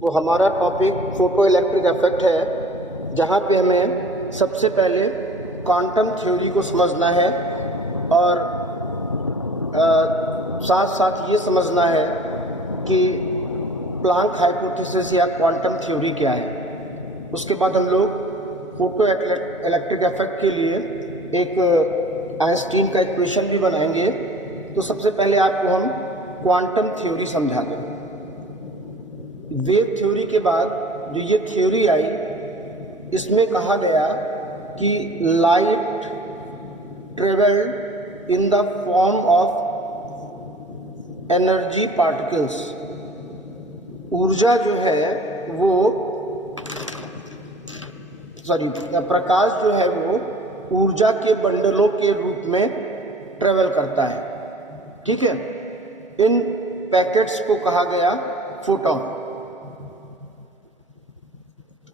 तो हमारा topic photo electric effect है, जहाँ पे हमें सबसे पहले क्वांटम थ्योरी को समझना है और साथ साथ ये समझना है कि प्लैंक हाइपोथेसिस या क्वांटम थ्योरी क्या है। उसके बाद हम लोग फोटो इलेक्ट्रिक इफेक्ट के लिए एक आइंस्टीन का इक्वेशन भी बनाएंगे। तो सबसे पहले आपको हम क्वांटम थ्योरी समझा दें। वेव थ्योरी के बाद जो ये थ्योरी आई, इसमें कहा गया कि light travelled in the form of energy particles. ऊर्जा जो है वो प्रकाश जो है वो ऊर्जा के बंडलों के रूप में ट्रेवल करता है। ठीक है, इन पैकेट्स को कहा गया फोटॉन,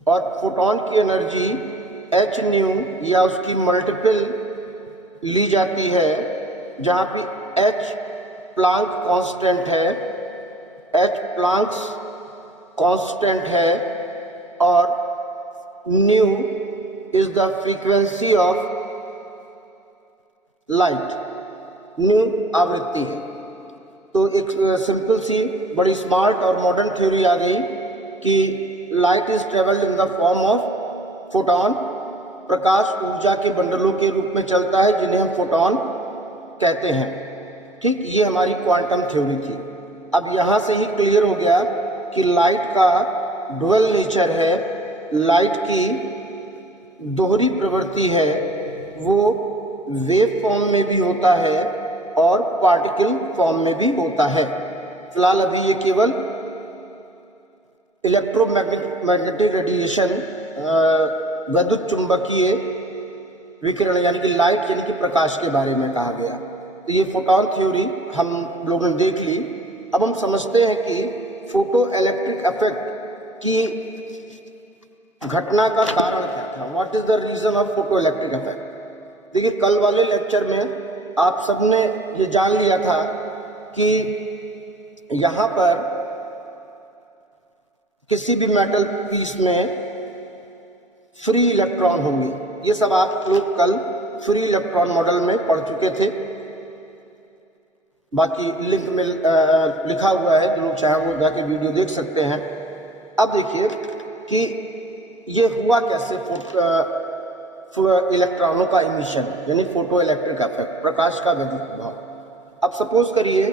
और फोटॉन की एनर्जी एच न्यू या उसकी मल्टीपल ली जाती है, जहाँ पे एच प्लैंक कांस्टेंट है, एच प्लैंक्स कांस्टेंट है, और new is the frequency of light, new आवृत्ति है। तो एक सिंपल सी बड़ी स्मार्ट और मॉडर्न थ्योरी आ गई कि light is travelled in the form of photon. प्रकाश ऊर्जा के बंडलों के रूप में चलता है, जिन्हें हम फोटॉन कहते हैं। ठीक, ये हमारी क्वांटम थ्योरी थी। अब यहाँ से ही क्लियर हो गया कि लाइट का डुअल नेचर है, लाइट की दोहरी प्रवृत्ति है, वो वेव फॉर्म में भी होता है और पार्टिकल फॉर्म में भी होता है। फिलहाल अभी ये केवल इलेक्ट्रोमैग्नेटिक रेडिएशन, विद्युत चुंबकीय विकिरण यानी कि लाइट यानी कि प्रकाश के बारे में कहा गया। तो ये फोटॉन थ्योरी हम लोगों ने देख ली। अब हम समझते हैं कि फोटो इलेक्ट्रिक इफेक्ट की घटना का कारण क्या था। What is the reason of photo electric effect. देखिए, कल वाले लेक्चर में आप सबने ये जान लिया था कि यहाँ पर किसी भी मेटल पीस में फ्री इलेक्ट्रॉन होंगे। ये सब आप लोग कल फ्री इलेक्ट्रॉन मॉडल में पढ़ चुके थे। बाकी लिंक में लिखा हुआ है, जो लोग चाहें वो जाके वीडियो देख सकते हैं। अब देखिए कि ये हुआ कैसे इलेक्ट्रॉनों का इमिशन, यानी फोटो इलेक्ट्रिक इफेक्ट, प्रकाश का विद्युत प्रभाव। अब सपोज करिए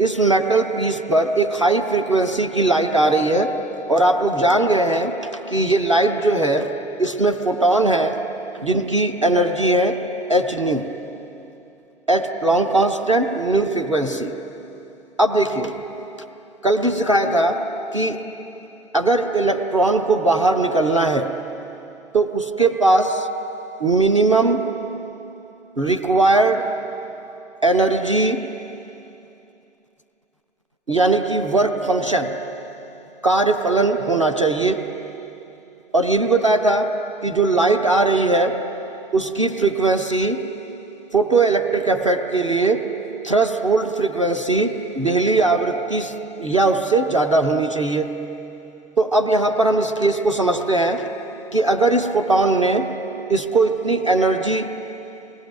इस मेटल पीस पर एक हाई फ्रीक्वेंसी की लाइट आ रही है, और आप लोग जान गए हैं कि ये लाइट जो है इसमें फोटॉन है, जिनकी एनर्जी है H nu, H Planck constant, nu frequency. अब देखिए, कल भी सिखाया था कि अगर इलेक्ट्रॉन को बाहर निकलना है तो उसके पास मिनिमम रिक्वायर्ड एनर्जी यानी कि वर्क फंक्शन, कार्य फलन होना चाहिए। और ये भी बताया था कि जो लाइट आ रही है उसकी फ्रीक्वेंसी फोटो इलेक्ट्रिक इफेक्ट के लिए थ्रेशोल्ड फ्रीक्वेंसी, देहली आवृत्ति या उससे ज़्यादा होनी चाहिए। तो अब यहाँ पर हम इस केस को समझते हैं कि अगर इस फोटॉन ने इसको इतनी एनर्जी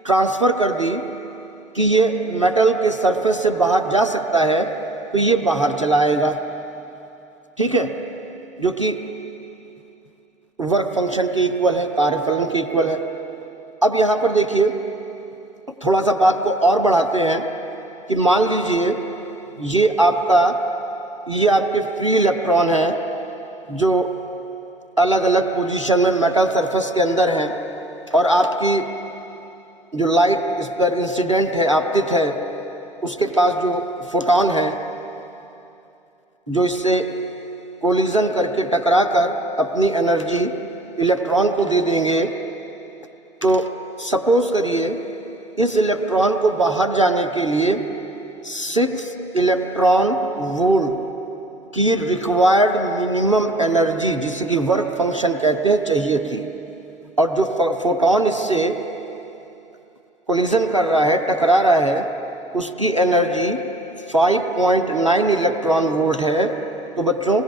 ट्रांसफ़र कर दी कि ये मेटल के सरफेस से बाहर जा सकता है, तो ये बाहर चला आएगा। ठीक है, जो कि वर्क फंक्शन के इक्वल है, कार्यफलन के इक्वल है। अब यहाँ पर देखिए, थोड़ा सा बात को और बढ़ाते हैं कि मान लीजिए ये आपके फ्री इलेक्ट्रॉन है जो अलग अलग पोजीशन में मेटल सरफेस के अंदर हैं, और आपकी जो लाइट इस पर इंसिडेंट है, आपतित है, उसके पास जो फोटॉन है जो इससे कोलिजन करके टकरा कर अपनी एनर्जी इलेक्ट्रॉन को दे देंगे। तो सपोज करिए इस इलेक्ट्रॉन को बाहर जाने के लिए 6 इलेक्ट्रॉन वोल्ट की रिक्वायर्ड मिनिमम एनर्जी, जिसे कि वर्क फंक्शन कहते हैं, चाहिए थी। और जो फोटॉन इससे कोलिजन कर रहा है, टकरा रहा है, उसकी एनर्जी 5.9 इलेक्ट्रॉन वोल्ट है। तो बच्चों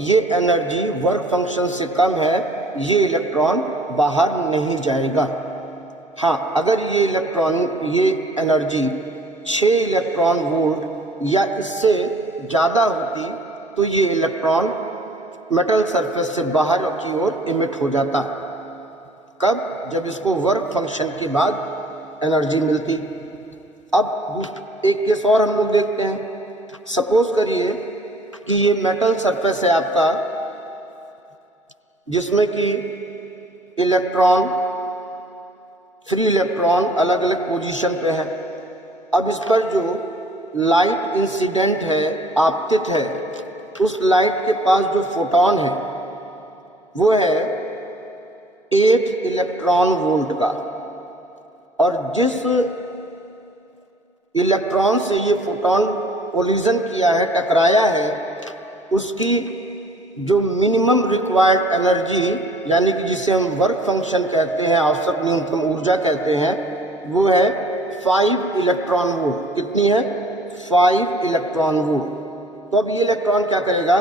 ये एनर्जी वर्क फंक्शन से कम है, ये इलेक्ट्रॉन बाहर नहीं जाएगा। हाँ, अगर ये एनर्जी 6 इलेक्ट्रॉन वोल्ट या इससे ज़्यादा होती तो ये इलेक्ट्रॉन मेटल सरफेस से बाहर की ओर इमिट हो जाता। कब? जब इसको वर्क फंक्शन के बाद एनर्जी मिलती। अब एक केस और हम लोग देखते हैं। सपोज करिए कि ये मेटल सरफेस है आपका, जिसमें कि इलेक्ट्रॉन, फ्री इलेक्ट्रॉन अलग अलग पोजीशन पे है। अब इस पर जो लाइट इंसिडेंट है, आपतित है, उस लाइट के पास जो फोटोन है वो है 8 इलेक्ट्रॉन वोल्ट का, और जिस इलेक्ट्रॉन से ये फोटोन कोलिजन किया है, टकराया है, उसकी जो मिनिमम रिक्वायर्ड एनर्जी, यानी कि जिसे हम वर्क फंक्शन कहते हैं, आवश्यक न्यूनतम ऊर्जा कहते हैं, वो है 5 इलेक्ट्रॉन वोल्ट। कितनी है? 5 इलेक्ट्रॉन वोल्ट। तो अब ये इलेक्ट्रॉन क्या करेगा?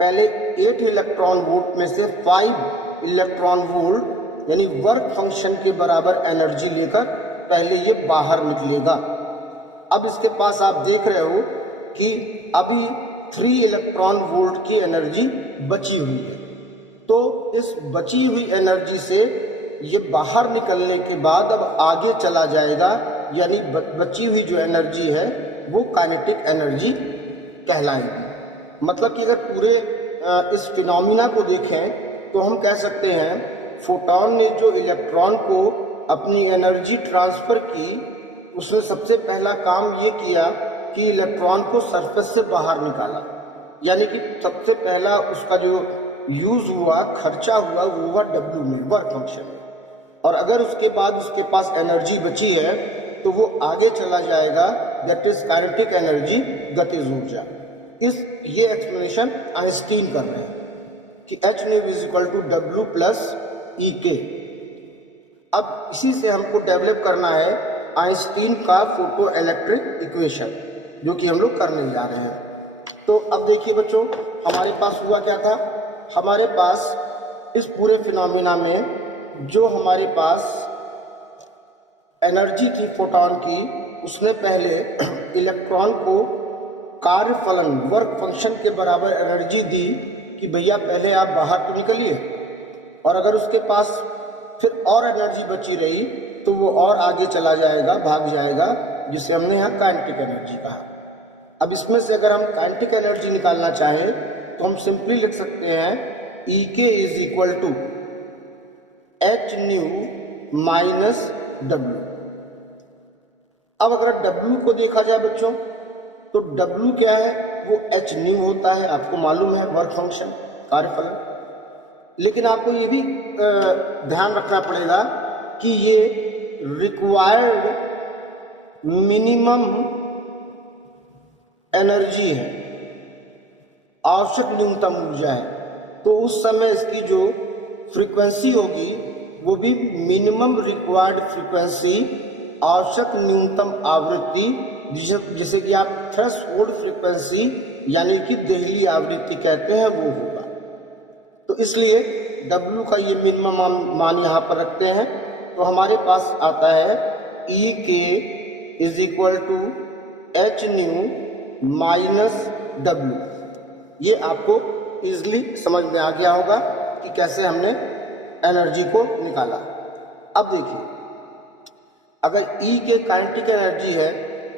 पहले 8 इलेक्ट्रॉन वोल्ट में से 5 इलेक्ट्रॉन वोल्ट यानी वर्क फंक्शन के बराबर एनर्जी लेकर पहले ये बाहर निकलेगा। अब इसके पास आप देख रहे हो कि अभी 3 इलेक्ट्रॉन वोल्ट की एनर्जी बची हुई है। तो इस बची हुई एनर्जी से ये बाहर निकलने के बाद अब आगे चला जाएगा, यानी बची हुई जो एनर्जी है वो काइनेटिक एनर्जी कहलाएगी। मतलब कि अगर पूरे इस फिनोमिना को देखें तो हम कह सकते हैं फोटोन ने जो इलेक्ट्रॉन को अपनी एनर्जी ट्रांसफर की, उसने सबसे पहला काम ये किया कि इलेक्ट्रॉन को सरफेस से बाहर निकाला। यानी कि सबसे पहला उसका जो यूज हुआ, खर्चा हुआ, वो हुआ W में, वर्क फंक्शन में। और अगर उसके बाद उसके पास एनर्जी बची है तो वो आगे चला जाएगा, दैट इज काइनेटिक एनर्जी, गतिज ऊर्जा। ये एक्सप्लेनेशन आइंस्टीन कर रहे हैं कि h nu is equal to W plus E_k। अब इसी से हमको डेवलप करना है आइंस्टीन का फोटो इलेक्ट्रिक इक्वेशन, जो कि हम लोग करने जा रहे हैं। तो अब देखिए बच्चों, हमारे पास हुआ क्या था? हमारे पास इस पूरे फिनोमिना में जो हमारे पास एनर्जी थी फोटोन की, उसने पहले इलेक्ट्रॉन को कार्य फलन, वर्क फंक्शन के बराबर एनर्जी दी कि भैया पहले आप बाहर तो निकलिए, और अगर उसके पास फिर और एनर्जी बची रही तो वो और आगे चला जाएगा, भाग जाएगा, जिसे हमने यहाँ काइनेटिक एनर्जी कहा। अब इसमें से अगर हम काइनेटिक एनर्जी निकालना चाहें तो हम सिंपली लिख सकते हैं E_k is equal to h nu minus W। अब अगर W को देखा जाए बच्चों, तो W क्या है? वो h न्यू होता है, आपको मालूम है, वर्क फंक्शन, कार्यफलन। लेकिन आपको ये भी ध्यान रखना पड़ेगा कि ये रिक्वायर्ड मिनिमम एनर्जी है, आवश्यक न्यूनतम ऊर्जा है। तो उस समय इसकी जो फ्रीक्वेंसी होगी वो भी मिनिमम रिक्वायर्ड फ्रीक्वेंसी, आवश्यक न्यूनतम आवृत्ति, जिसे कि आप थ्रेशोल्ड फ्रीक्वेंसी यानी कि देहली आवृत्ति कहते हैं, वो होगा। तो इसलिए W का ये मिनिमम मान यहाँ पर रखते हैं, तो हमारे पास आता है E_k is equal to h nu minus W। ये आपको इजली समझ में आ गया होगा कि कैसे हमने एनर्जी को निकाला। अब देखिए, अगर E के काइनेटिक एनर्जी है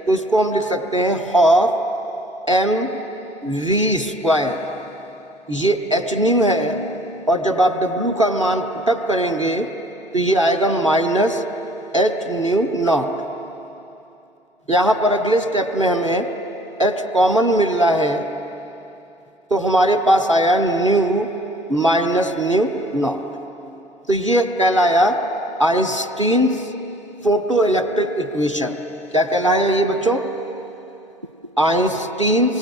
तो इसको हम लिख सकते हैं हाफ mv²। ये h न्यू है, और जब आप W का मान पुटअप करेंगे तो ये आएगा माइनस h न्यू नॉट। यहाँ पर अगले स्टेप में हमें h कॉमन मिल रहा है, तो हमारे पास आया न्यू माइनस न्यू नॉट। तो ये कहलाया आइंस्टीन्स फोटो इलेक्ट्रिक इक्वेशन। क्या कहलाया ये बच्चों? Einstein's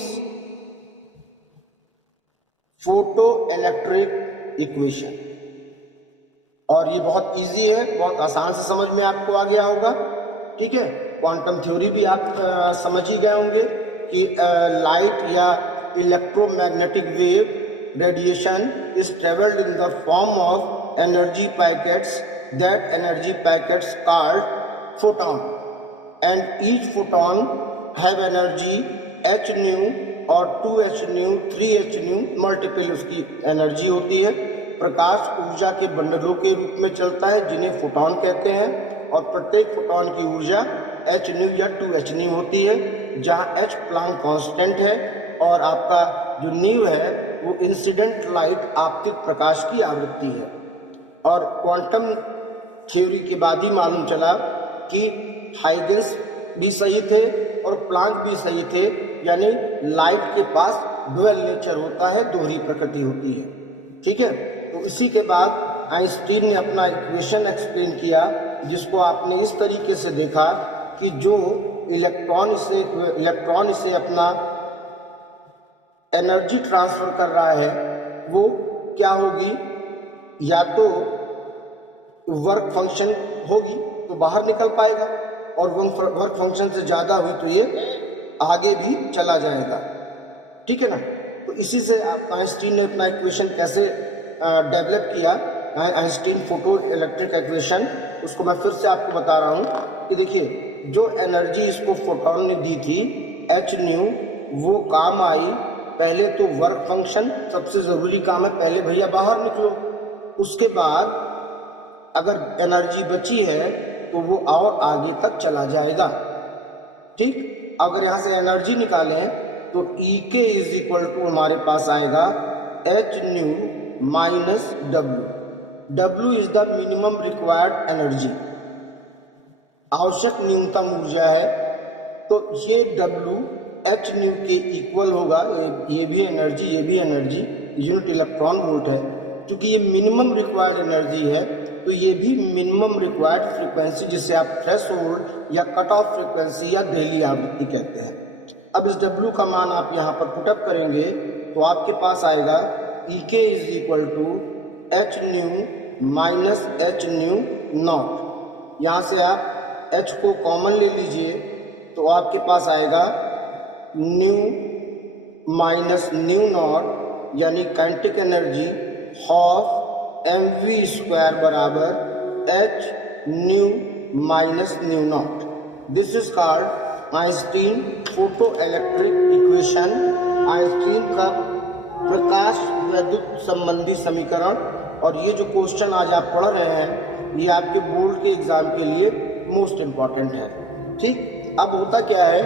photo electric equation. और ये बहुत इजी है, बहुत आसान से समझ में आपको आ गया होगा। ठीक है, क्वांटम थ्योरी भी आप समझ ही गए होंगे कि लाइट या electromagnetic wave radiation is traveled in the form of energy packets. That energy packets called photon, and each photon have energy h nu और 2h nu 3h nu multiple उसकी energy होती है। प्रकाश ऊर्जा के बंडलों के रूप में चलता है जिन्हें फोटॉन कहते हैं, और प्रत्येक फोटॉन की ऊर्जा h nu या 2h nu होती है, जहां h प्लैंक कांस्टेंट है और आपका जो न्यू है वो इंसिडेंट लाइट आपतित प्रकाश की आवृत्ति है। और क्वांटम थ्योरी के बाद ही मालूम चला कि हाइगेंस भी सही थे और प्लैंक भी सही थे, यानी लाइट के पास डुअल नेचर होता है, दोहरी प्रकृति होती है। ठीक है, तो इसी के बाद आइंस्टीन ने अपना इक्वेशन एक्सप्लेन किया, जिसको आपने इस तरीके से देखा कि जो इलेक्ट्रॉन इसे अपना एनर्जी ट्रांसफर कर रहा है वो क्या होगी, या तो वर्क फंक्शन होगी तो बाहर निकल पाएगा, और वर्क फंक्शन से ज़्यादा हुई तो ये आगे भी चला जाएगा। ठीक है ना। तो इसी से आइंस्टीन ने अपना इक्वेशन कैसे डेवलप किया, आइंस्टीन फोटो इलेक्ट्रिक इक्वेशन, उसको मैं फिर से आपको बता रहा हूँ कि देखिए जो एनर्जी इसको फोटोन ने दी थी एच न्यू, वो काम आई पहले तो वर्क फंक्शन, सबसे ज़रूरी काम है पहले भैया बाहर निकलो, उसके बाद अगर एनर्जी बची है तो वो और आगे तक चला जाएगा। ठीक, अगर यहाँ से एनर्जी निकालें तो ई के इज इक्वल टू हमारे पास आएगा H nu minus W. W is the minimum required energy, आवश्यक न्यूनतम ऊर्जा है, तो ये डब्ल्यू एच न्यू के इक्वल होगा, ये भी एनर्जी ये भी एनर्जी, यूनिट इलेक्ट्रॉन वोल्ट है। क्योंकि ये मिनिमम रिक्वायर्ड एनर्जी है तो ये भी मिनिमम रिक्वायर्ड फ्रीक्वेंसी, जिसे आप थ्रेशोल्ड या कट ऑफ फ्रीक्वेंसी या दहली आवृत्ति कहते हैं। अब इस W का मान आप यहाँ पर पुटअप करेंगे तो आपके पास आएगा E K is equal to H nu minus H nu naught. यहाँ से आप H को कॉमन ले लीजिए तो आपके पास आएगा न्यू माइनस न्यू नॉट, यानी kinetic energy half mv square बराबर h nu minus new not. This is called Einstein photo electric equation, Einstein का प्रकाश वैद्युत संबंधी समीकरण। और ये जो क्वेश्चन आज आप पढ़ रहे हैं ये आपके बोर्ड के एग्जाम के लिए मोस्ट इम्पॉर्टेंट है। ठीक, अब होता क्या है